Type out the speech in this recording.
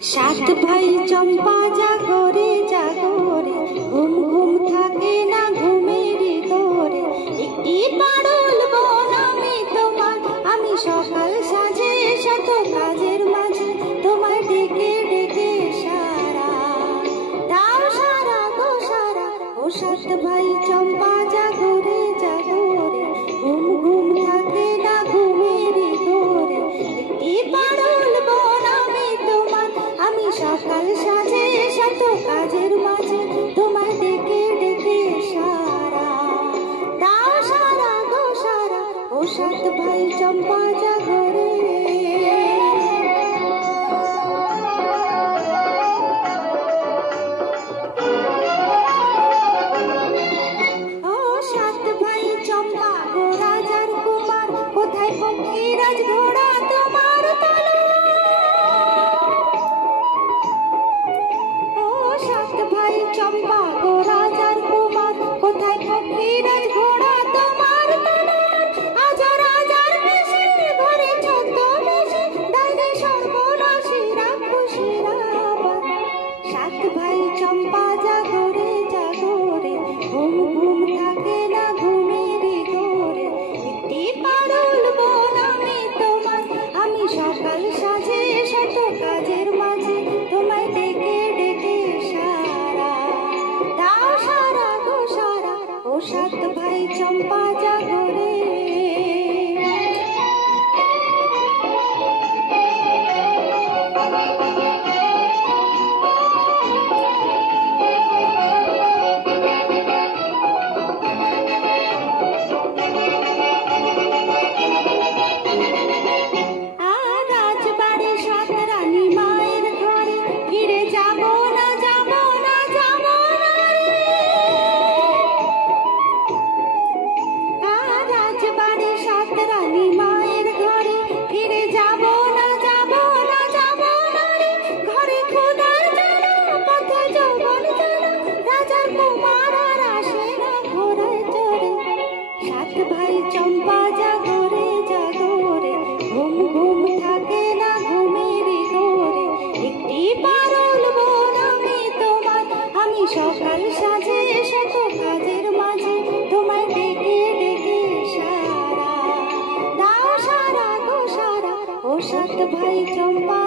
সাত ভাই চম্পা জাগরে জাগরে, ঘুম ঘুম থাকে না ঘুমের তোরে। একটি পারুল বোন আমি তোমার, আমি সকাল সাজে শত কাজের মাঝে তোমায় ডেকে ডেকে সারা দাও, সারা গো সারা। ও সাত ভাই চম্পা জাগরে জাগরে, ঘুম ঘুম থাকে না ঘুমের তোরে। একটি পারুল বোন আমি তোমার, আমি সকাল সাজে শত কাজের মাঝে তোমায় ডেকে ডেকে সারা দাও, সারা গো সারা। ও সাত ভাই চম্পা জাগরে। ও সাত ভাই চম্পা গো রাজার কুমার, কোথায় পক্ষীরাজ ঘোড়া তোমার তলোয়ার। ও সাত ভাই চম্পা গো রাজার কুমার, কোথায় পক্ষীরাজ ঘোড়া তোমার তলোয়ার। হাজার হাজার বেশি ঘরে ছদ্মবেশে, ডাইনে সর্বনাশী রাক্ষসীরা আবার। সাত ভাই চম্পা জাগরে জাগরে, ঘুম ঘুম থাকে না ঘুমের ঘোরে। একটি পারুল বোন আমি তোমার, আমি সকাল সাজে শত কাজের মাঝে তোমায় ডেকে ডেকে সারা দাও, সারা গো সারা। ও সাত ভাই চম্পা জাগরে। আর রাজবাড়ি সাত রানী মায়ের ঘরে, ফিরে যাব না যাব না যাব না রে। আর রাজবাড়ি সাত রানী মায়ের ঘরে, ফিরে যাব না যাব না যাব না রে। ঘরে খোদার জ্বালা, পথে যৌবন জ্বালা, রাজার কুমার আর আসে না ঘোড়ায় চড়ে। সাত ভাই চম্পা জাগরে জাগরে, ঘুম ঘুম থাকে না ঘুমের ঘোরে। একটি পারুল বোন আমি তোমার, আমি সকাল সাজে শত কাজের মাঝে তোমায় ডেকে ডেকে সারা দাও, সারা গো সারা। ও সাত ভাই চম্পা